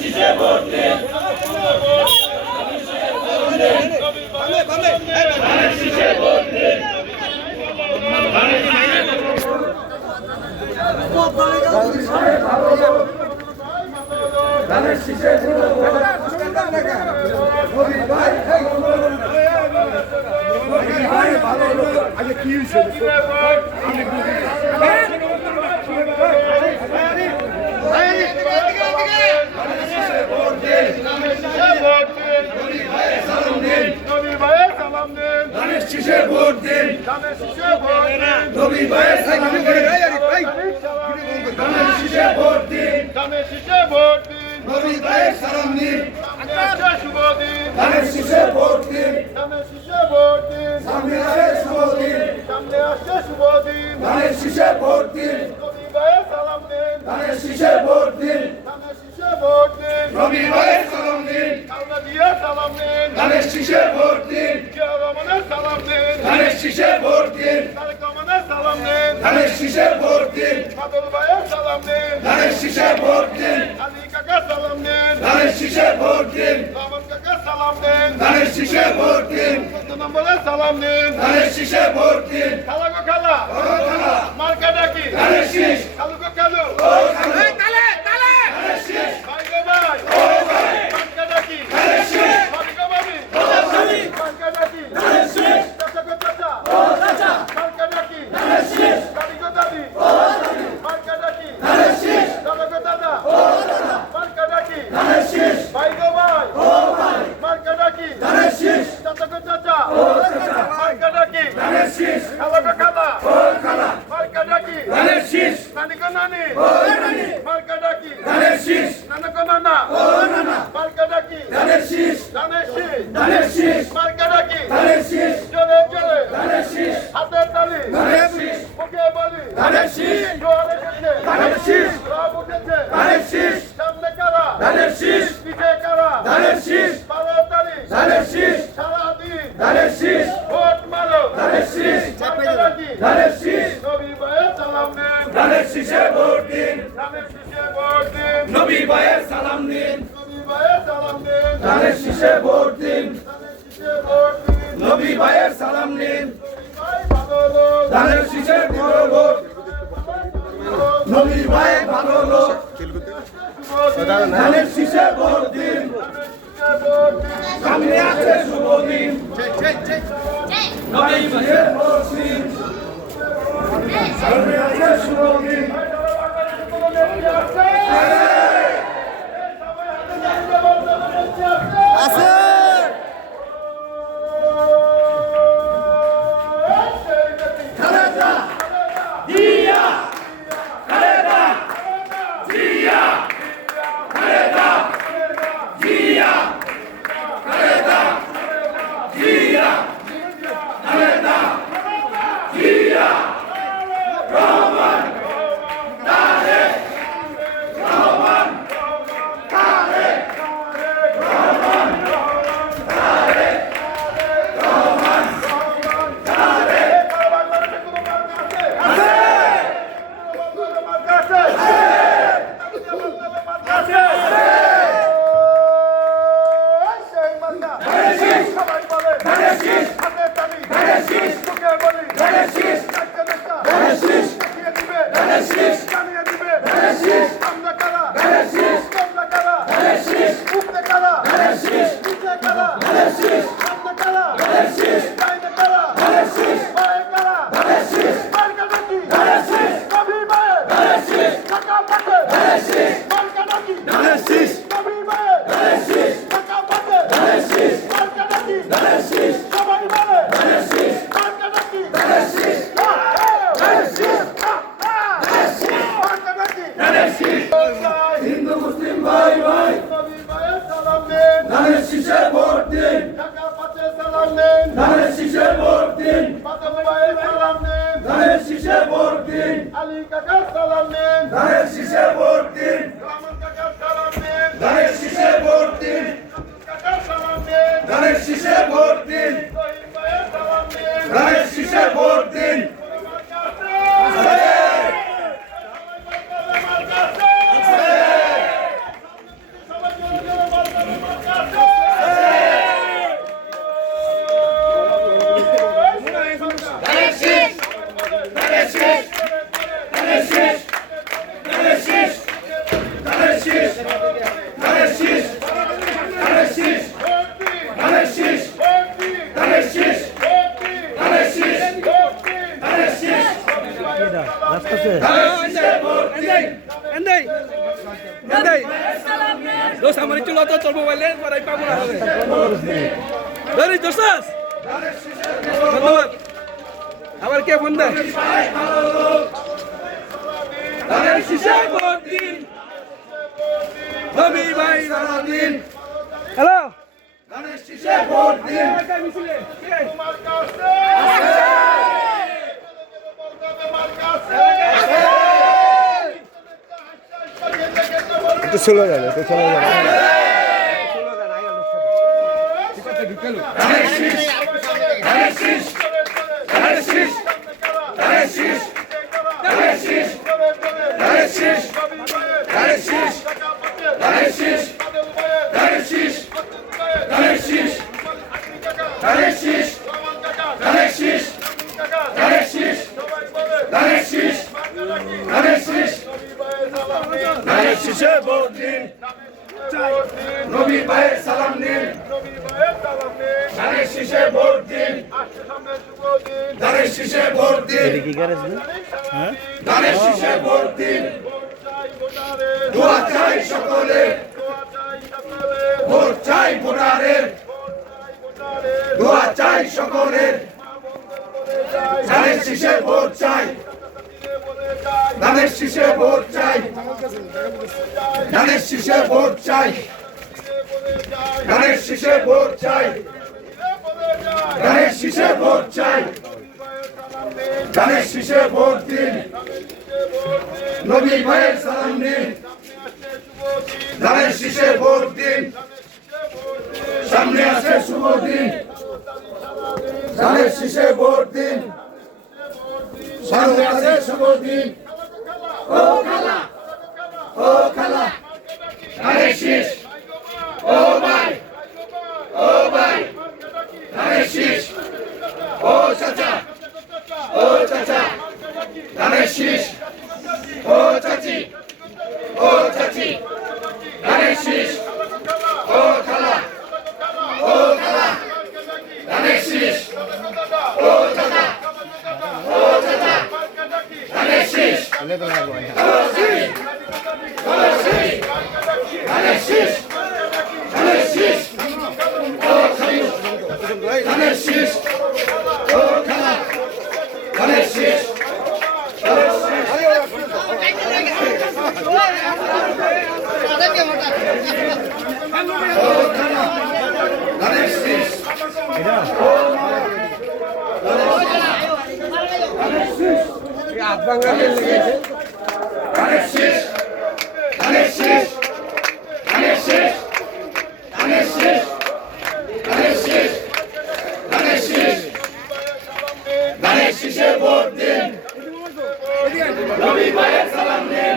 শীষে ভোট দিন ধানের শীষে ভোট দিন ধানের শীষে আগে কি হয়েছে ধানের শীষে ভোট দিন নবী ভাইয়ের সালাম দিন ধানের শীষে ভোট দিন নবী ভাইয়ের সালাম দিন ধানের শীষে ভোট দিন সামনে আসে শুভ দিন ধানের শীষে ভোট দিন ধানের শীষে ভোট দিন নবী ভাইয়ের সালাম দিন ধানের শীষে ভোট দিন ধানের শীষে ভোট দিন ধানের শীষে ভোট দিন ধানের শীষে ভোট দিন ধানের শীষে ভোট দিন ধানের শীষে ভোট দিন ধানের শীষে ভোট দিন মার্কা ডাকি ধানের শীষ কালু কালু তালে তালে ধানের শীষ ভাই গো ভাই ও ভাই মার্কা ডাকি ধানের শীষ ভাবি গো ভাবি ও ভাবি মার্কা ডাকি ধানের শীষ চাচা গো চাচা ও চাচা মার্কা ডাকি ধানের শীষ দাদি গো দাদি ও দাদি মার্কা ডাকি ধানের শীষ দাদা গো দাদা ও দাদা মার্কা ডাকি ধানের শীষ ভাই গো ভাই ও ভাই মার্কা ডাকি ধানের শীষ চাচা গো চাচা ও চাচা মার্কা ডাকি ধানের শীষ খালা গো খালা ও খালা মার্কা ডাকি ধানের শীষ নানি গো নানি ও নানি মার্কা ডাকি ধানের শীষ নানা গো নানা ও নানা মার্কা ডাকি ধানের শীষ ধানের শীষ ধানের শীষ মার্কা ডাকি ধানের শীষ চলে চলে ধানের শীষ হাতের তালি ধানের শীষ মুখে বলি ধানের শীষ জোয়ার এসেছে ধানের শীষ রাব উঠেছে ধানের শীষ সামনে কারা ধানের শীষ পিঠে কারা ধানের শীষ পাড়ার তালি ধানের শীষ সারাদিন ধানের শীষ ভোট মারো ধানের শীষ মার্কা ডাকি ধানের শীষ নবী ভাইয়ের সালাম দেন ধানের শীষে ভোট দিন ধানের শীষে ভোট দিন নবী ভাইয়ের সালাম দিন নবী ভাইয়ের সালাম দেন ধানের শীষে ভোট দিন ধানের শীষে ভোট দিন নবী ভাইয়ের সালাম দিন ভাই ভালো লোক ধানের শীষে দিও ভোট নবী ভাই ভালো লোক ধানের শীষে ভোট দিন সামনে আছে শুভ দিন নবী ভাইয়ের ভোট দিন সামনে আছে শুভ দিন খালেদা জিয়া খালেদা জিয়া খালেদা জিয়া খালেদা জিয়া খালেদা জিয়া রহমান তারেক রহমান তারেক রহমান তারেক রহমান তারেক হিন্দু মুসলিম ভাই ভাই ধানের শীষে ভোট দিন ধানের শীষে ভোট দিন ধানের শীষে ভোট দিন আলী কাকার সালাম নেন ধানের শীষে ভোট দিন রহমান কাকার সালাম নেন ধানের শীষে ভোট দিন কাকার সালাম নেন ধানের শীষে ভোট দিন রহিম ভাইয়ের সালাম নেন ধানের শীষে ভোট দিন সবাই Enday. Enday. Dos আমার একটু লতা তোর মোবাইলে পড়াই পাবো না হবে। ধরি দোস্তাস। ধন্যবাদ। আবার কে ফোন দেয়? ধানের শীষে ভোট দিন। নবী ভাই সালাম দিন। হ্যালো। ধানের শীষে ভোট দিন। তোমার কাছে একটু চলে যাবে একটু চলে যাবে ধানের শীষে ভোট দিন নবী ভাইয়ের সালাম দিন ধানের শীষে ভোট দিন ধানের শীষে ভোট দিন ধানের শীষে ভোট দিন দোয়া চাই সকলে ভোট চাই ভোটারের দোয়া চাই সকলের ধানের শীষে ভোট চাই ধানের শীষে ভোট চাই ধানের শীষে ভোট চাই ধানের শীষে ভোট চাই ধানের শীষে ভোট চাই ধানের শীষে ভোট দিন নবী ভাইয়ের সালাম দিন ধানের শীষে ভোট দিন সামনে আছে শুভ দিন ধানের শীষে ভোট দিন সামনে আছে শুভ দিন ও খালা ও খালা ধানের শীষ ও ভাই ও ভাই ধানের শীষ ও চাচা ও চাচা ধানের শীষ ও চাচি ও চাচি ধানের শীষ ও খালা ও খালা ধানের শীষ ও চাচা ও চাচা ধানের শীষ ও শীষ ও শীষ ধানের শীষ ধানের শীষ ও খালু ধানের শীষ ও খালা ধানের শীষ ধানের শীষ ধানের শীষ ধানের শীষ ধানের শীষ ধানের শীষ ধানের শীষ ধানের শীষ ধানের শীষে ভোট দিন নবী ভাইয়ের সালাম দিন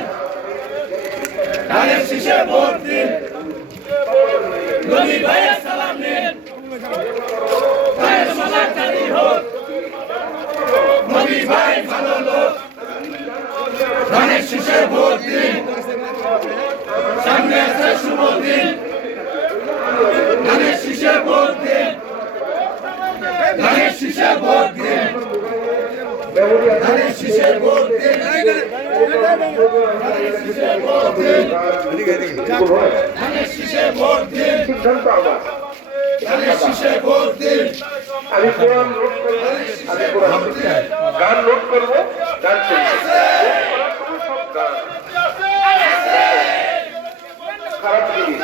ধানের শীষে ভোট দিন নবী ভাইয়ের সালাম দিন ভাইয়ের মালা চালি হোক নবী ভাই ভালো লোক ধানের শীষে ভোট দিন সামনে আছে শুভ দিন ধানের শীষে ভোট দিন ধানের শীষে ভোট দিন ধানের শীষে ভোট দিন ধানের শীষে ভোট দিন ধানের শীষে ভোট দিন ধানের শীষে ভোট দিন আমি কোরআন নোট করবো আমি কোরআন গান নোট করবো গান খারাপ জিনিস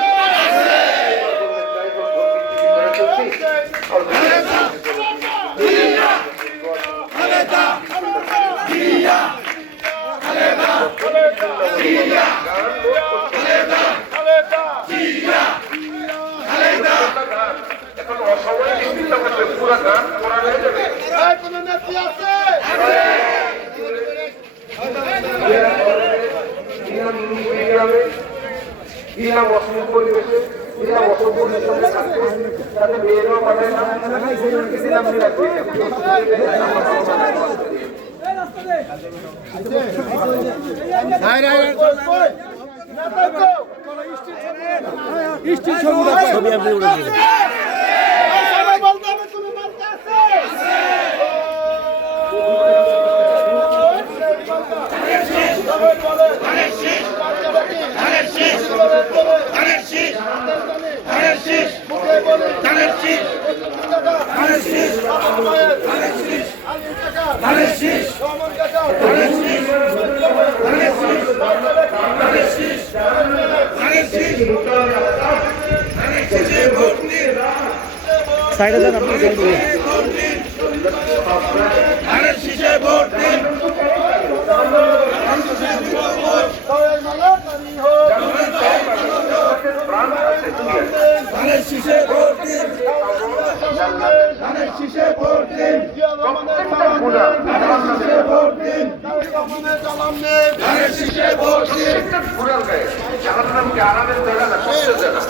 এখন অসময়ে চিন্তা করলে পুরা গান কোরআন হয়ে যাবে দিলাম অসম পরিবেশে দিলাম অসম পরিবেশে তাতে মেয়েরাও পাঠায় না ছবি আপনি উঠে ধানের সাইডে যান আপনি সাইডে ধানের শীষে ভোট দিন ধানের শীষে ভোট দিন ধানের শীষে ভোট দিন ধানের শীষে ভোট দিন ধানের শীষে ভোট দিন জাহান্নামকে আরামের জায়গা না, কষ্টের জায়গা।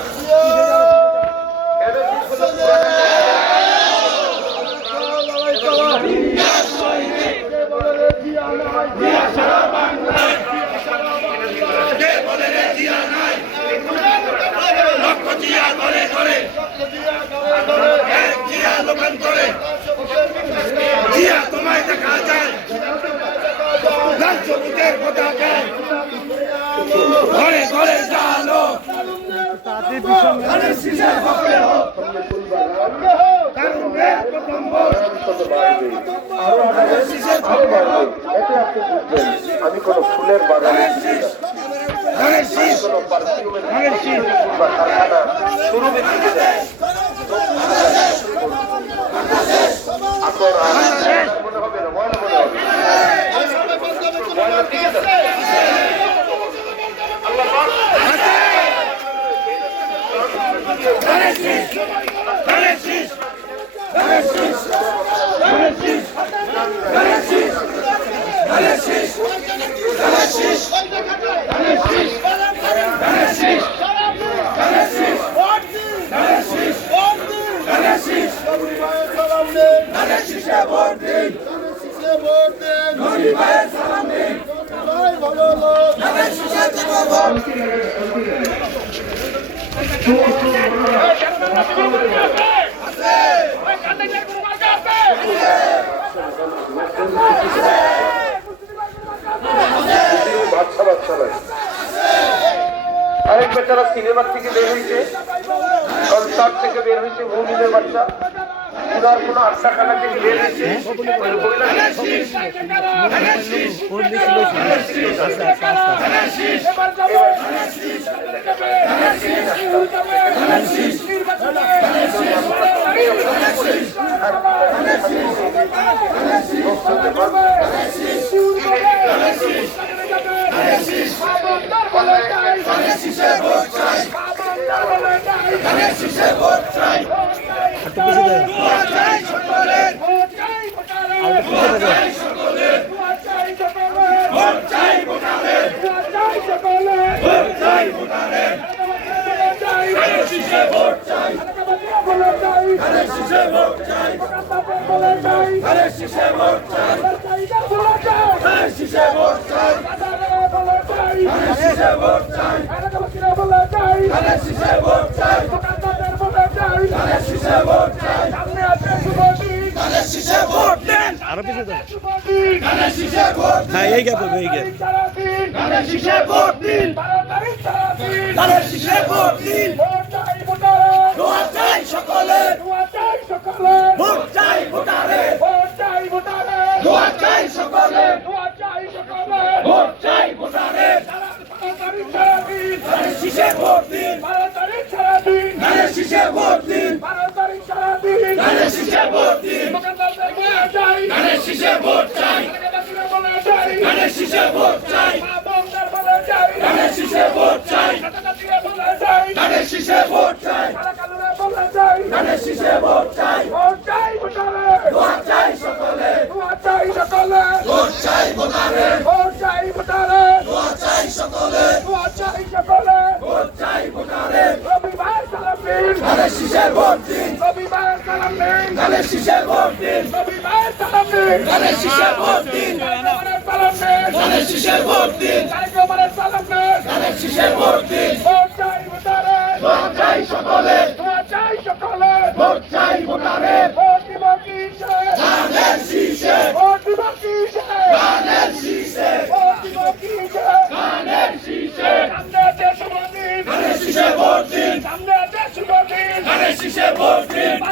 তোমায় দেখা যায় লাল সবুজের পতাকায় ঘরে ঘরে জানো ধানের শীষে ভোট হোক তারুণ্যের প্রথম ভোট ধানের শীষে ভোট হোক আমি কোনো ফুলের বাগানে ধানের শীষ কোনো পারফিউমের বা কারখানা শুরু দিতে যায় মনে হবে না, ময়লা মনে হবে ময়লা ঠিক আছে। ধানের শীষ ধানের শীষ ধানের শীষ ধানের শীষ ধানের শীষ ধানের শীষ ধানের শীষ ধানের শীষ ধানের শীষ ধানের শীষ ধানের শীষ ধানের শীষ ধানের শীষে ভোট দিন নবী ভাইয়ের সালাম দিন ধানের শীষে ভোট বাচ্চা বাচ্চা নাই আরেক বেচারা সিনেমার থেকে বের হয়েছে, কনসার্ট থেকে বের হয়েছে, মুভিদের বাচ্চা উনার কোনো আড্ডাখানা থেকে বের হয়েছে আরো পিছিয়ে যান ধানের শীষে ভোট হ্যাঁ এই গ্যাপ হবে এই গ্যাপ ধানের শীষে ভোট দিন ধানের শীষে ভোট দিন দোয়া চাই সকলে ভোট চাই ভোটারে দোয়া চাই সকলে ভোট চাই ভোটারে ধানের শীষে ভোট দিন ধানের শীষে ভোট দিন ধানের শীষে ভোট দিন ধানের শীষে ভোট চাই ধানের শীষে ভোট চাই ধানের শীষে ভোট চাই ধানের শীষে ভোট চাই ধানের শীষে ভোট চাই দোয়া চাই সকলে ভোট চাই ভোটারে দোয়া চাই সকলে ভোট চাই ভোটারে ধানের শীষে ভোট দিন ধানের শীষে ভোট দিন ধানের শীষে ভোট দিন ধানের শীষে ভোট দিন ধানের শীষে ভোট দিন ভোট চাই সকলে ভোট চাই ভোটারে ধানের শীষে ধানের শীষে ধানের শীষে ধানের শীষে ভোট দিন ধানের শীষে ভোট দিন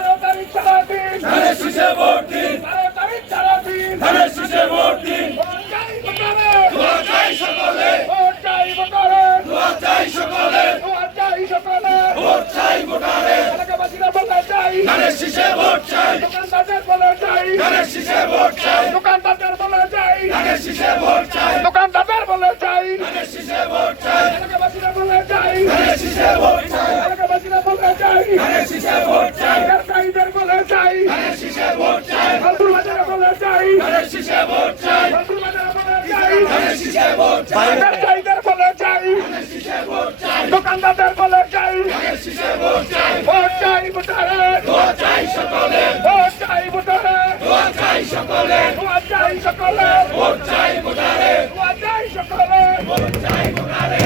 ধানের শীষে ভোট দিন ধানের শীষে ভোট দিন দোয়া চাই সকলে চাই, দোকানদারদের বলে চাই, দোকানদারদের বলে চাই, এলাকাবাসীরা বলে চাই, এলাকাবাসীরা বলে চাই, ব্যবসায়ীদের বলে চাই, ফলপুর বাজারে বলে চাই, ফলপুর বাজারে বলে চাই, ব্যবসায়ীদের বলে চাই, দোকানদারদের বলে চাই, ভোট চাই ভোটারে, ভোট চাই সকলে, ভোট চাই ভোটারে, ভোট চাই সকলে, ভোট চাই সকলে, ভোট চাই ভোটারে, ভোট চাই সকলে, ভোট চাই ভোটারে।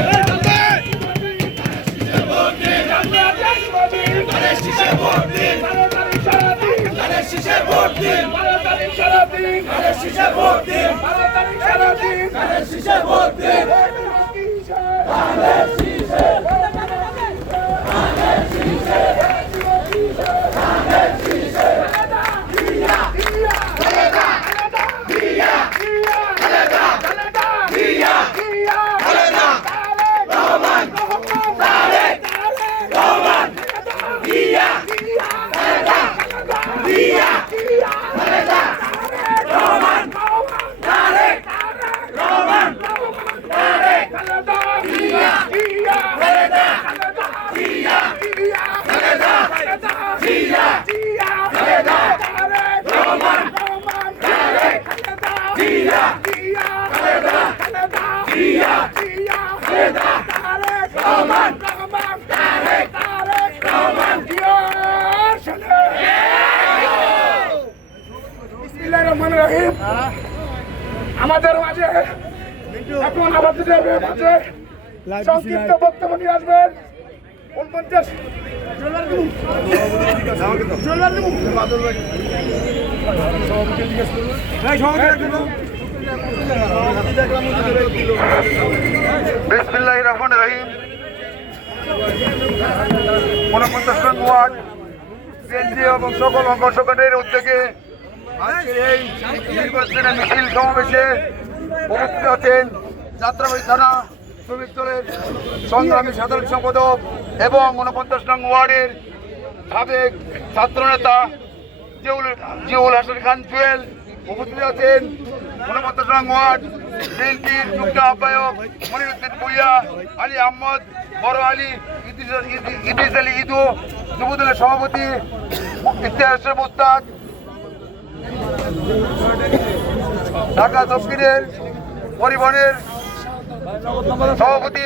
আমাদের মাঝে এখন আমাদের মাঝে সংক্ষিপ্ত বক্তব্য নিয়ে আসবেন 49 বিসমিল্লাহির রহমানির রহিম। 49 নং ওয়ার্ড বিএনপি এবং সকল অঙ্গ সংগঠনের উদ্যোগে আজকের এই নির্বাচনের মিছিল সমাবেশে উপস্থিত আছেন যাত্রাবাড়ী থানা শ্রমিক দলের সংগ্রামী সাধারণ সম্পাদক এবং 49 নং ওয়ার্ডের সাবেক ছাত্রনেতা জিয়াউল হাসান খান জুয়েল উপস্থিত আছেন। 49 নং ওয়ার্ড বিএনপির যুগ্ম আহ্বায়ক মনিরুদ্দিন ভুইয়া, আলী আহমদ, বড় আলী, ইদ্রিস আলী ইদু, যুবদলের সভাপতি ইতিহাসের মুস্তাক, ঢাকা দক্ষিণের পরিবহনের সভাপতি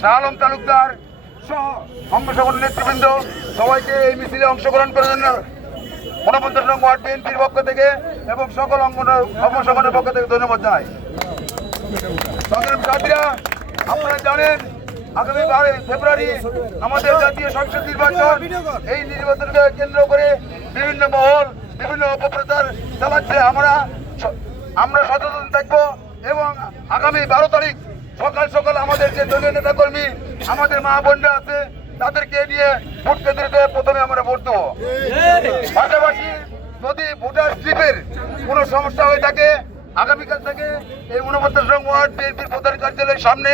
শাহ আলম তালুকদার সহ অঙ্গ সংগঠনের নেতৃবৃন্দ সবাইকে এই মিছিলে অংশগ্রহণ করার জন্য 49 নং ওয়ার্ড বিএনপির পক্ষ থেকে এবং সকল অঙ্গ সংগঠনের পক্ষ থেকে ধন্যবাদ জানাই। সংগ্রামী সাথীরা, আপনারা জানেন আগামী 12 ফেব্রুয়ারি আমাদের জাতীয় সংসদ নির্বাচন। এই নির্বাচনকে কেন্দ্র করে বিভিন্ন মহল বিভিন্ন অপপ্রচার চালাচ্ছে। আমরা সচেতন থাকবো এবং আগামী 12 তারিখ সকাল সকাল আমাদের যে দলীয় নেতাকর্মী আমাদের মা বোনরা আছে তাদেরকে নিয়ে ভোট কেন্দ্রে প্রথমে আমরা ভোট দেবো। পাশাপাশি যদি ভোটার স্লিপের কোনো সমস্যা হয়ে থাকে আগামীকাল থেকে এই 49 নং ওয়ার্ড বিএনপির প্রধান কার্যালয়ের সামনে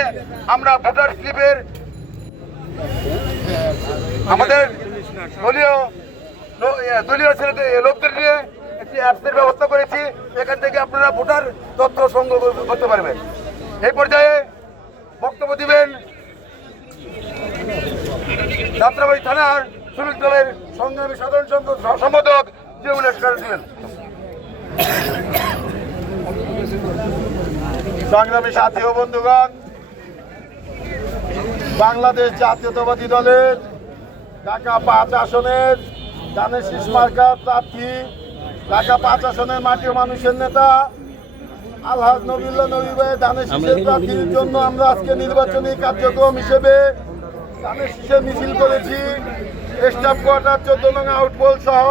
আমরা ভোটার স্লিপের আমাদের দলীয় ছেলেদের লোকদের নিয়ে একটি অ্যাপসের ব্যবস্থা করেছি। এখান থেকে আপনারা ভোটার তথ্য সংগ্রহ করতে পারবেন। এই পর্যায়ে বক্তব্য দিবেন যাত্রাবাড়ী থানার শ্রমিক দলের সংগ্রামী সাধারণ সম্পাদক জিয়াউল হাসান দিবেন। সংগ্রামী সাথী ও বন্ধুগণ, বাংলাদেশ জাতীয়তাবাদী দলের ঢাকা 5 আসনের ধানের শীষ মার্কার প্রার্থী, ঢাকা 5 আসনের মাটি ও মানুষের নেতা আলহাজ নবীউল্লাহ নবী ভাই ধানের শীষের প্রার্থীর জন্য আমরা আজকে নির্বাচনী কার্যক্রম হিসেবে ধানের শীষের মিছিল করেছি। স্টাফ কোয়ার্টার 14 নং আউটপোল সহ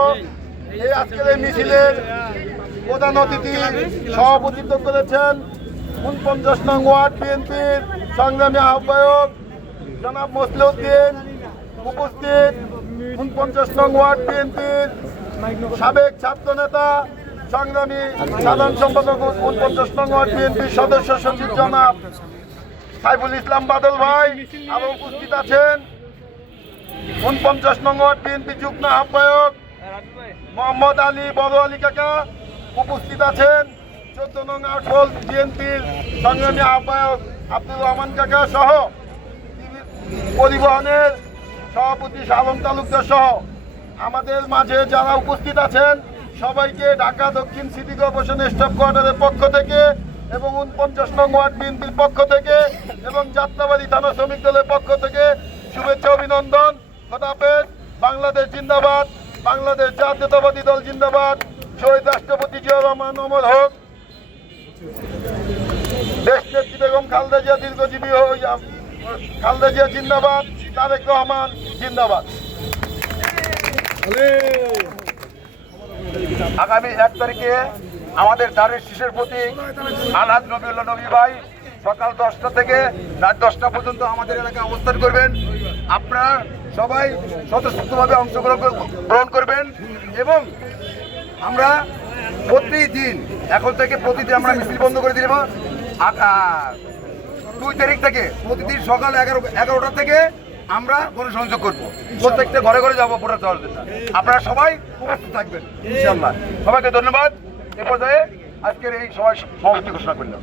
এই আজকের এই মিছিলের প্রধান অতিথি সভাপতিত্ব করেছেন 49 নং ওয়ার্ড বিএনপির সংগ্রামী আহ্বায়ক জনাব মসলিউদ্দিন। উপস্থিত 49 নং ওয়ার্ড বিএনপির সাবেক ছাত্রনেতা সংগ্রামী সাধারণ সম্পাদক 49 নং ওয়ার্ড বিএনপির সদস্য সচিব জনাব সাইফুল ইসলাম বাদল ভাই আরও উপস্থিত আছেন। 49 নং ওয়ার্ড বিএনপি যুগ্ম আহ্বায়ক মোহাম্মদ আলী বড় আলী কাকা উপস্থিত আছেন। 14 নং আউটহোল বিএনপির সংগ্রামী আহ্বায়ক আব্দুর রহমান কাকা সহ পরিবহনের সভাপতি আলম তালুকদার সহ আমাদের মাঝে যারা উপস্থিত আছেন সবাইকে ঢাকা দক্ষিণ সিটি কর্পোরেশনের স্টাফ কোয়ার্টারের পক্ষ থেকে এবং 49 নং ওয়ার্ড বিএনপির পক্ষ থেকে এবং যাত্রাবাড়ি থানা শ্রমিক দলের পক্ষ থেকে শুভেচ্ছা অভিনন্দন। খোদাফেজ। বাংলাদেশ জিন্দাবাদ। বাংলাদেশ জাতীয়তাবাদী দল জিন্দাবাদ। শহীদ রাষ্ট্রপতি জিয়াউর রহমান অমর হোক। দেশ নেত্রী বেগম খালেদা জিয়া দীর্ঘজীবী হইয়া। খালেদা জিয়া জিন্দাবাদ। তারেক রহমান জিন্দাবাদ। আগামী 1 তারিখে আমাদের দানের শীষের প্রতি আলহাজ নবীউল্লাহ নবী ভাই সকাল 10টা থেকে রাত 10টা পর্যন্ত আমাদের এলাকায় অবস্থান করবেন। আপনারা সবাই স্বতঃস্ফূর্তভাবে অংশগ্রহণ করবেন এবং আমরা প্রতিদিন এখন থেকে প্রতিদিন আমরা মিছিল বন্ধ করে দিব। 2 তারিখ থেকে প্রতিদিন সকাল 11টা থেকে আমরা গণসংযোগ করবো। প্রত্যেকটা ঘরে ঘরে যাবো ভোটার দেওয়ার জন্য। আপনারা সবাই উপস্থিত থাকবেন ইনশাআল্লাহ। সবাইকে ধন্যবাদ। এ পর্যায়ে আজকের এই সভায় সমাপ্তি ঘোষণা করলাম।